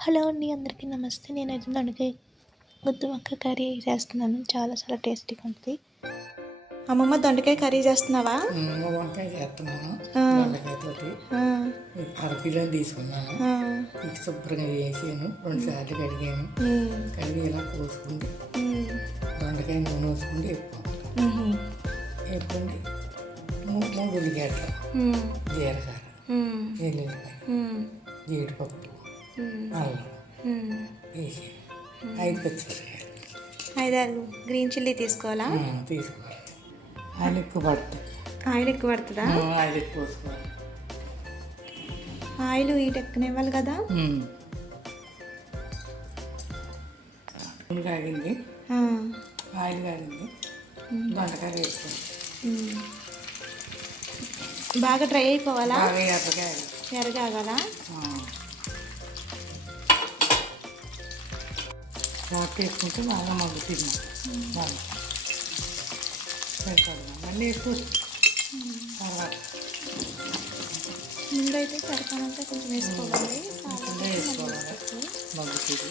Hello అండి అందరికీ నమస్తే. నేనైతే దొండకాయ గుత్తి వంకాయ కర్రీ చేస్తున్నాను. చాలా చాలా టేస్టీగా ఉంటుంది. అమ్మమ్మ దొండకాయ కర్రీ చేస్తున్నావా? వంకాయ చేస్తున్నాను. దొండకాయతోటి ఆ, అర కిలో తీసుకున్నాను శుభ్రంగా వేసాను. రెండు సార్లు కడిగాను. కడిగి ఇలా కోసుకుంటే ఉమ్, దొండకాయ నూనె వేసుకుంటే మూ- మూడు ఉల్లిగడ్డలు. జీలకర్ర. ఎల్లుల్లిపాయ. జీడిపప్పు. ఐదు పచ్చిమిరపకాయలు ఐదారు గ్రీన్ చిల్లీ తీసుకోవాలా? తీసుకోవాలి ఆయిల్ ఎక్కువ పడుతుంది. ఆయిల్ ఎక్కువ పడుతుందా? ఆయిల్ ఎక్కువ వేసుకోవాలి ఆయిల్ హీట్ ఎక్కనివ్వాలి కదా? కాగింది. ఆయిల్ కాగింది. దొండకాయ వేసుకోండి ఉమ్. బాగా డ్రై అయిపోవాలా? బాగా ఎర్రగా వాటర్ వేసుకుంటే బాగా మగ్గుతుంది బాగా సరిపడదు. మళ్ళీ ఎక్కువ తర్వాత. ముందైతే సరిపడంతా కొంచెం వేసుకోవాలి. వేసుకోవాలి. మగ్గుతుంది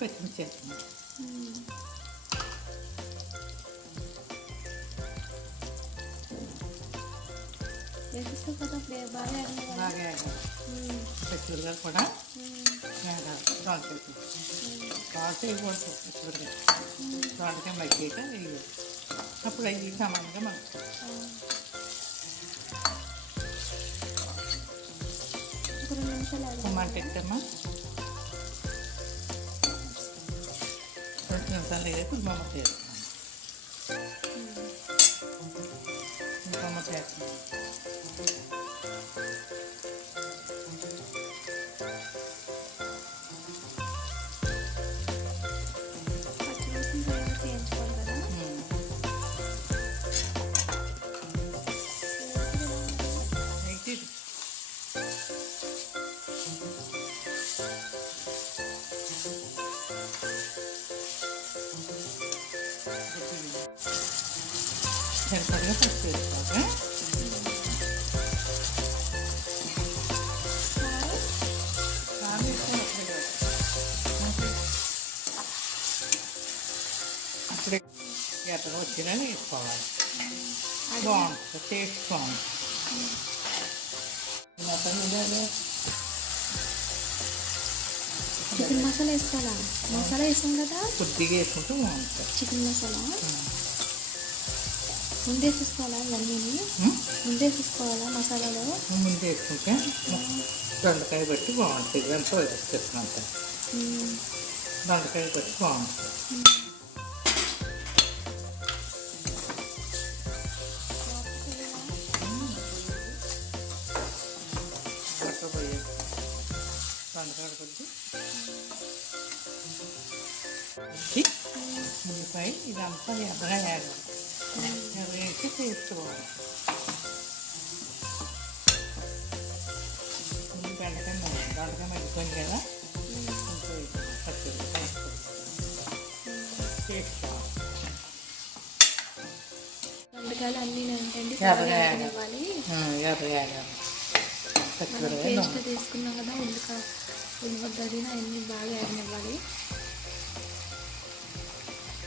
పచ్చిమిర్చి బాగా బాగా కూడా వేయకూడదు మగ్గాక వేయాలి అప్పుడు అవి సమానంగా ఒక రెండు నిమిషాలు. కుమ్మంట ఎక్కమ్మా రెండు నిమిషాలు అయితే కుర్మమ్మ చేస్తున్నాం సరిపడగా పచ్చి వేసుకోవాలి అప్పుడే ఎర్రగా వచ్చినా వేసుకోవాలి బాగుంటుంది టేస్ట్ బాగుంటుంది మసాలా ఉండాలి. చికెన్ మసాలా వేసుకోవాలా? మసాలా వేసాం కదా? కొద్దిగా వేసుకుంటే బాగుంటుంది. చికెన్ మసాలా? ముందేసేసుకోవాలా ఇవన్నీ ఉం? ముందేసేసుకోవాలా మసాలాలో ముందు వేసుకుంటే దొండకాయ బట్టి బాగుంటుంది వేసుకున్నంత మ్మ్. దొండకాయ బట్టి బాగుంటుంది దొండకాయ కొద్ది ఉల్లిపాయ ఇదంతా ఎర్రగా వేయాలి ఎర్ర వేసి టేస్ట్ బాగుంటుంది ముందు బెండకాయ మరి మగ్గిపోయింది కదా కొంచెం అన్నీ ఏంటండి ఇవ్వాలి పేస్ట్ తీసుకున్నాం కదా ఉల్లిపాయ ఉల్లిపాయ అన్ని బాగా ఆగనివ్వాలి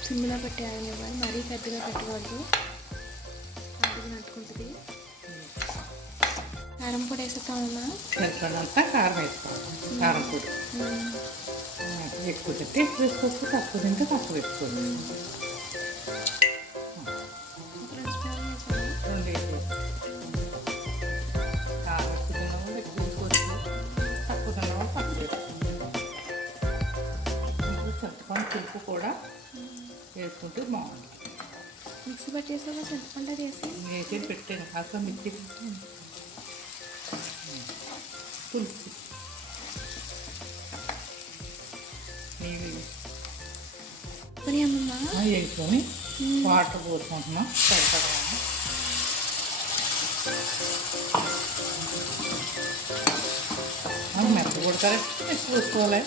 సిమ్లో పెట్టి ఆగనివ్వాలి మరీ పెద్దగా పెట్టకూడదు. అడుగు నట్టుకుంటుంది కారం పొడి సరిపడంతా కారం వేసుకోవాలి. కారం పొడి. ఎక్కువ తింటే ఎక్కువ వేసుకోవచ్చు తక్కువ తింటే తక్కువ వేసుకోవచ్చు. వేసుకుంటే బాగుంటుంది మిక్సీ పట్టేసాక చింతపండు అది వేసి వేసి పెట్టాను కాస్త మిక్సీ పులుసు నీళ్ళు మరి అమ్మమ్మ ఆ, వేసుకొని వాటర్ పోసుకుంటున్నాం సరిపడా మెత్త కొడతారు ఎక్కువ వేసుకోవాలి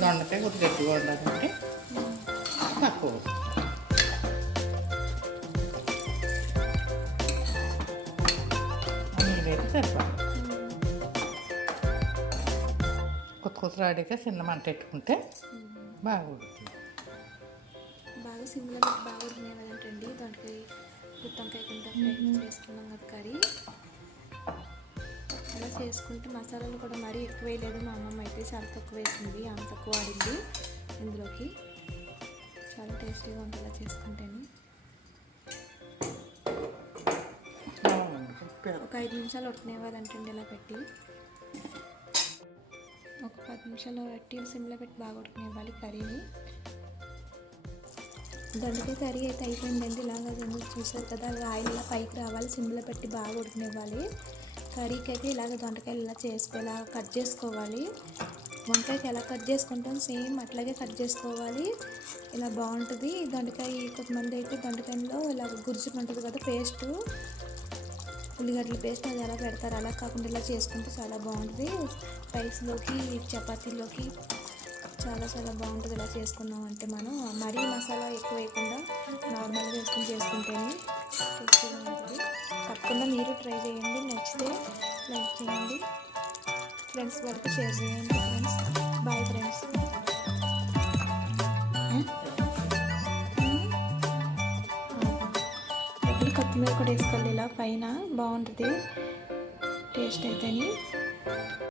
దొండకాయ కొద్దిగా గట్టిగా ఉండాలంటే తక్కువ కొత్త కొత్త రాడిగా చిన్న మంట పెట్టుకుంటే బాగా బాగా సిమ్లో బాగా ఉడికినాయంటండి దాంట్లో గుత్తొంకాయ కింద చేసుకున్నాం కదా కర్రీ. అలా చేసుకుంటే మసాలాలు కూడా మరీ ఎక్కువ వేయలేదు. మా అమ్మమ్మ అయితే చాలా తక్కువ వేసింది. ఆమె తక్కువ వాడింది ఇందులోకి. చాలా టేస్టీగా ఉంటుంది అలా చేసుకుంటేనే. ఒక ఐదు నిమిషాలు ఉడకనివ్వాలంటండి ఇలా పెట్టి. పది నిమిషాలు పెట్టి సిమ్లో పెట్టి బాగా ఉడకనివ్వాలి కర్రీని. దొండకాయ కర్రీ అయితే అయిపోయిందండి. ఇలాగ దొండ చూసారు కదా అలా ఆయిల్ ఇలా పైకి రావాలి సిమ్లో పెట్టి బాగా ఉడకనివ్వాలి. కర్రీకి అయితే ఇలాగ దొండకాయలు ఇలా చేసుకో ఇలా కట్ చేసుకోవాలి. వంకాయకి ఎలా కట్ చేసుకుంటాం? సేమ్ అట్లాగే కట్ చేసుకోవాలి. ఇలా బాగుంటుంది. దొండకాయ కొంతమంది అయితే దొండకాయలో ఇలా గుజ్జు ఉంటుంది కదా పేస్టు. ఉల్లిగడ్డల పేస్ట్ అది ఎలా పెడతారు. అలా కాకుండా ఇలా చేసుకుంటే చాలా బాగుంటుంది. రైస్లోకి చపాతీలోకి చాలా చాలా బాగుంటుంది ఇలా చేసుకున్నాం అంటే మనం. మరీ మసాలా ఎక్కువ వేయకుండా నార్మల్గా వేసుకుని చేసుకుంటేనే టేస్టీగా ఉంటుంది. తప్పకుండా మీరు ట్రై చేయండి. నచ్చితే లైక్ చేయండి. ఫ్రెండ్స్ వరకు షేర్ చేయండి ఫ్రెండ్స్. కొత్తిమీర కూడా వేసుకోవాలి. ఇలా పైన బాగుంటుంది. టేస్ట్ అయితేని.